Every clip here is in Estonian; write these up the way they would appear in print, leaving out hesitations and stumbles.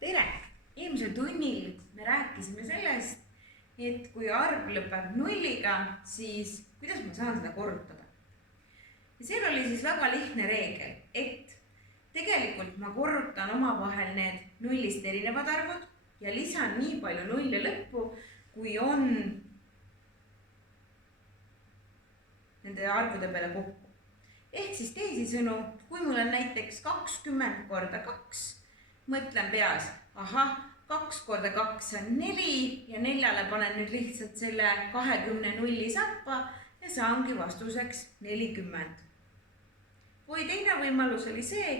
Tere! Eelmisel tunnil me rääkisime sellest, et kui arv lõpeb nulliga, siis kuidas ma saan seda korrutada. Ja seal oli siis väga lihtne reegel, et tegelikult ma korrutan omavahel need nullist erinevad arvud ja lisan nii palju nulle lõppu, kui on nende arvude peale kokku. Ehk siis teisisõnu, kui mul on näiteks 20 korda 2, mõtlen peas, 2 korda 2 on 4 ja 4-le panen nüüd lihtsalt selle 20 nulli sappa ja saangi vastuseks 40. Või teine võimalus oli see,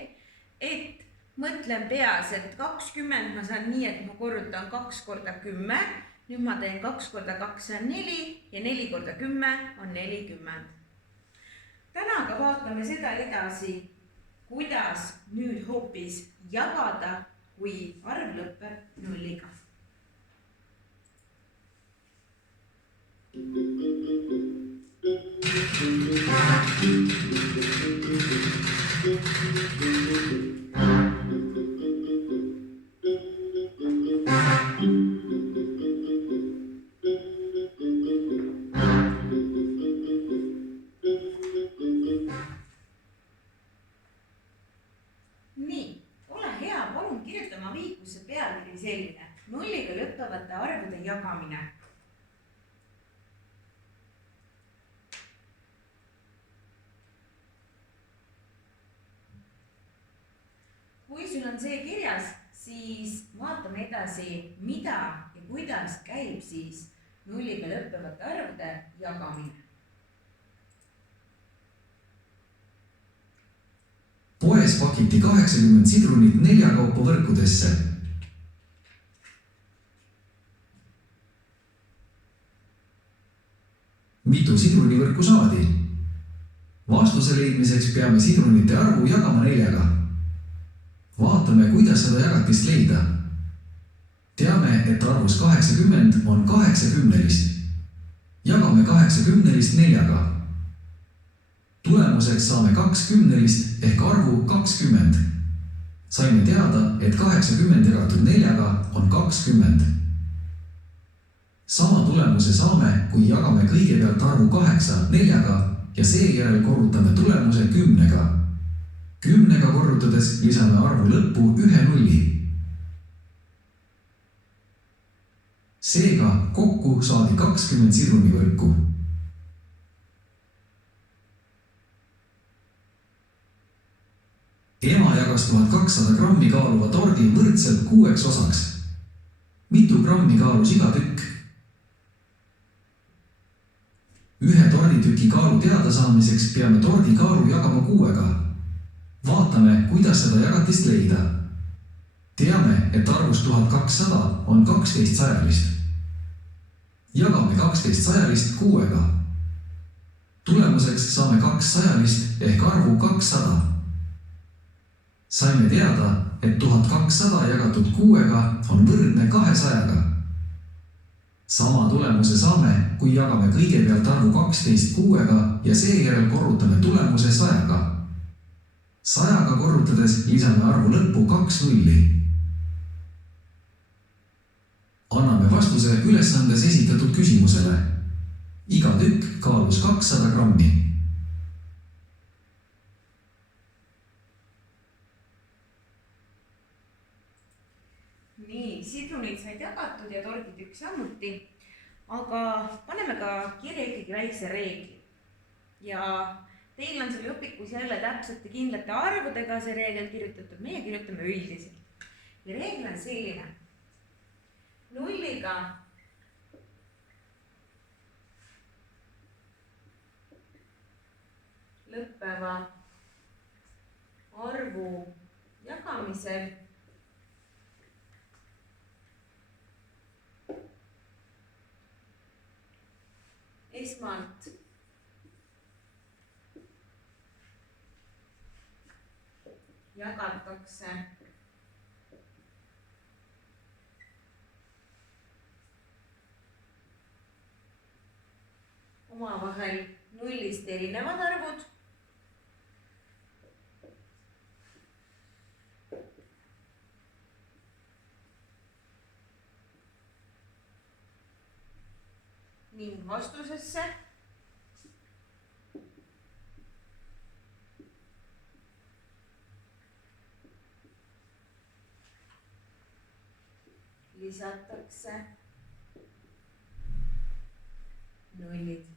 et mõtlen peas, et 20 ma saan nii, et ma korrutan 2 korda 10, nüüd ma teen 2 korda 2 on 4 ja 4 korda 10 on 40. Täna aga vaatame seda edasi, kuidas nüüd hoopis jagada, kui arv lõpeb nulliga. Kirjutama viikluse pealkiri selline, nulliga lõppevate arvude jagamine. Kui sul on see kirjas, siis vaatame edasi, mida ja kuidas käib siis nulliga lõppevate arvude jagamine. Poes pakiti 80 sidrunit 4 kaupa võrkudesse. Mitu sidrunivõrku saadi? Vastuse leidmiseks peame sidrunite arvu jagama 4-ga. Vaatame, kuidas seda jagatist leida. Teame, et arvus 80 on 80-list. Jagame 80-list 4-ga. Tulemuseks saame 20-list ehk arvu 20. Saime teada, et 80 jagatud 4-ga on 20. Sama tulemuse saame, kui jagame kõigepealt arvu 8 4-ga ja seejärel korrutame tulemuse 10-ga. 10-ga korrutades lisame arvu lõppu 1 nulli. Seega kokku saadi 20 sidrunivõrku. Ema jagas 1200 grammi kaaluva tordi võrdselt 6 osaks. Mitu grammi kaalus iga tükk? Ühe torditüki kaalu teada saamiseks peame tordi kaalu jagama 6-ga. Vaatame, kuidas seda jagatist leida. Teame, et arvus 1200 on 12 sajalist. Jagame 12 sajalist 6-ga. Tulemuseks saame 2 sajalist ehk arvu 200. Saime teada, et 1200 jagatud 6-ga on võrdne 200-ga. Sama tulemuse saame, kui jagame kõigepealt arvu 12 6-ga ja seejärel korrutame tulemuse 100-ga. 100-ga korrutades lisame arvu lõppu 2 nulli. Anname vastuse ülesandes esitatud küsimusele. Iga tükk kaalus 200 grammi. Nii, sidrunid said jagatud ja torditükk samuti, aga paneme ka kirja ikkagi väikse reegli. Ja teil on selle õpikus jälle täpsete kindlate arvudega see reegel kirjutatud, meie kirjutame üldiselt. Ja reegel on selline. Nulliga lõppeva arvu jagamisel esmalt jagatakse omavahel nullist erinevad arvud ning vastusesse lisatakse nullid.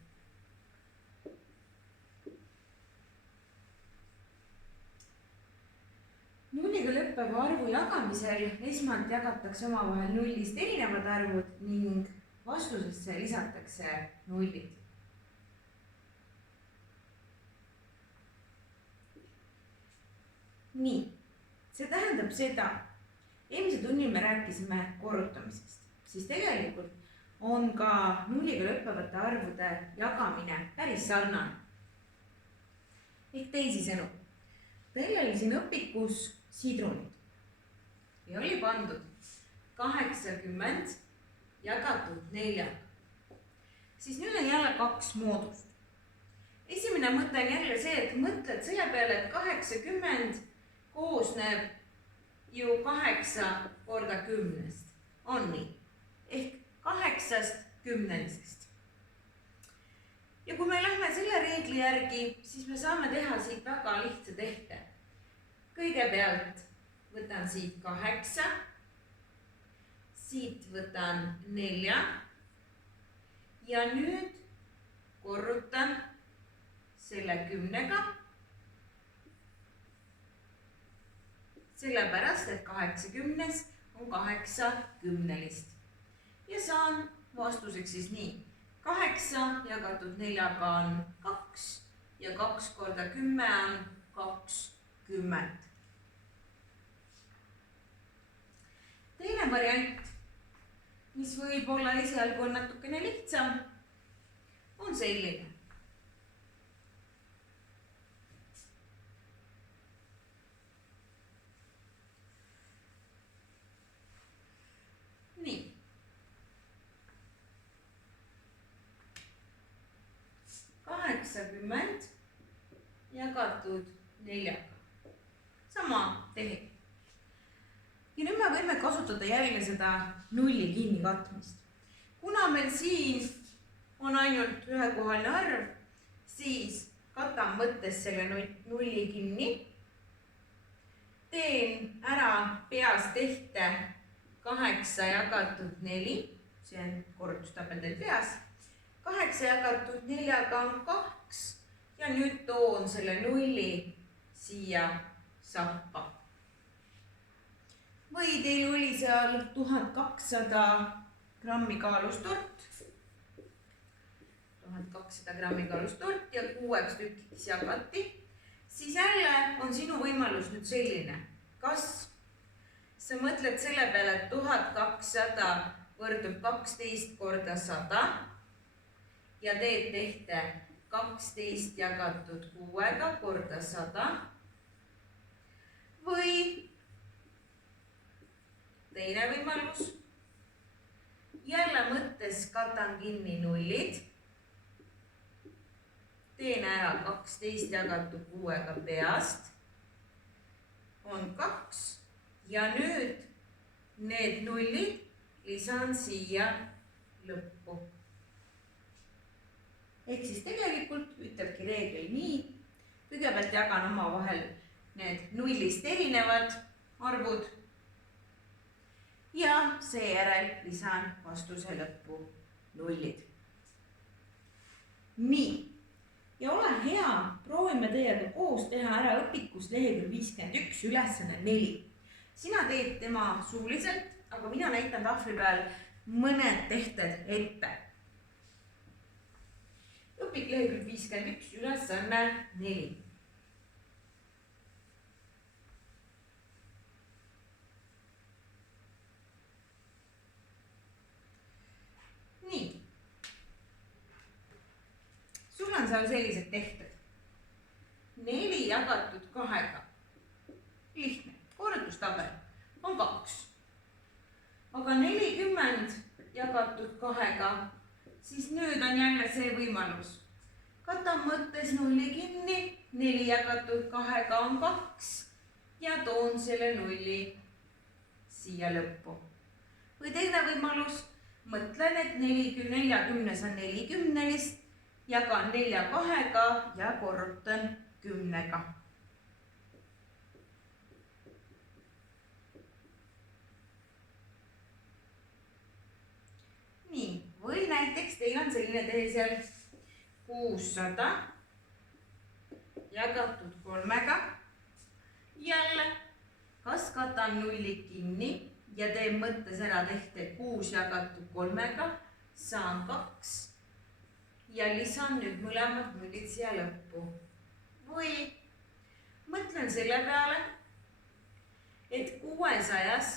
Nulliga lõppeva arvu jagamisel esmalt jagatakse omavahel nullist erinevad arvud ning vastusesse lisatakse nullid. Nii, see tähendab seda, eelmisel tunnil me rääkisime korrutamisest, siis tegelikult on ka nulliga lõppevate arvude jagamine päris sarnane. Ehk teisisõnu, teil oli siin õpikus sidrunid ja oli pandud 80 jagatud 4. Siis nüüd on jälle 2 moodust. Esimene mõte on jälle see, et mõtled selle peale, et 80 koosneb ju 8 korda 10. On nii? Ehk 8 kümnelisest. Ja kui me lähme selle reegli järgi, siis me saame teha siit väga lihtsa tehte. Kõigepealt võtan siit 8, siit võtan 4 ja nüüd korrutan selle 10-ga, sellepärast, et 80 on 8 kümnelist. Ja saan vastuseks siis nii. 8 jagatud 4-ga on 2 ja 2 korda 10 on 20. Teine variant, mis võib olla esialgu on natukene lihtsam, on selline. Nii. 80 jagatud 4-ga. Sama tehe. Ja nüüd me võime kasutada jälle seda nulli kinni katmist. Kuna meil siin on ainult ühekohaline arv, siis katan mõttes selle nulli kinni. Teen ära peas tehte 8 jagatud 4, see on korrutustabel teil peas. 8 jagatud 4-ga on 2 ja nüüd toon selle nulli siia sappa. Või teil oli seal 1200 grammi kaalus tort. 1200 grammi kaalus tort ja 6 tükiks jagati. Siis jälle on sinu võimalus nüüd selline. Kas sa mõtled selle peale, et 1200 võrdub 12 korda 100 ja teed tehte 12 jagatud 6-ga korda 100 või teine võimalus. Jälle mõttes katan kinni nullid. Teen ära 12 jagatud 6-ga peast. On 2 ja nüüd need nullid lisan siia lõppu. Ehk siis tegelikult ütlebki reegel nii. Kõigepealt jagan omavahel need nullist erinevad arvud ja seejärel lisan vastuse lõppu nullid. Nii, ja ole hea, proovime teiega koos teha ära õpikust lehekülg 51 ülesanne 4. Sina teed tema suuliselt, aga mina näitan tahvli peal mõned tehted ette. Õpik lehekülg 51 ülesanne 4. Nii. Sul on seal sellised tehted. 4 jagatud 2-ga. Lihtne. Korrutustabel on 2. Aga 40 jagatud 2-ga, siis nüüd on jälle see võimalus. Katan mõttes nulli kinni, 4 jagatud 2-ga on 2 ja toon selle nulli siia lõppu. Või teine võimalus, mõtlen, et 40 on 40, jagan 4 2-ga ja korrutan 10-ga. Nii, või näiteks teil on selline tehe seal 600 jagatud 3-ga. Jälle, kas katan nullid kinni ja teen mõttes ära tehte 6 jagatud 3-ga, saan 2 ja lisan nüüd mõlemad nullid siia lõppu. Või mõtlen selle peale, et 600-s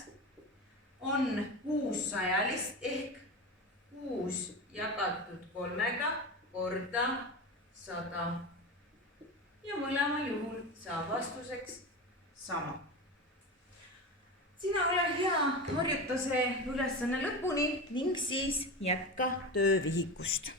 on 600-list ehk 6 jagatud 3-ga korda 100. Ja mõlemal juhul saab vastuseks sama. Sina ole hea, harjuta see ülesanne lõpuni ning siis jätka töövihikust.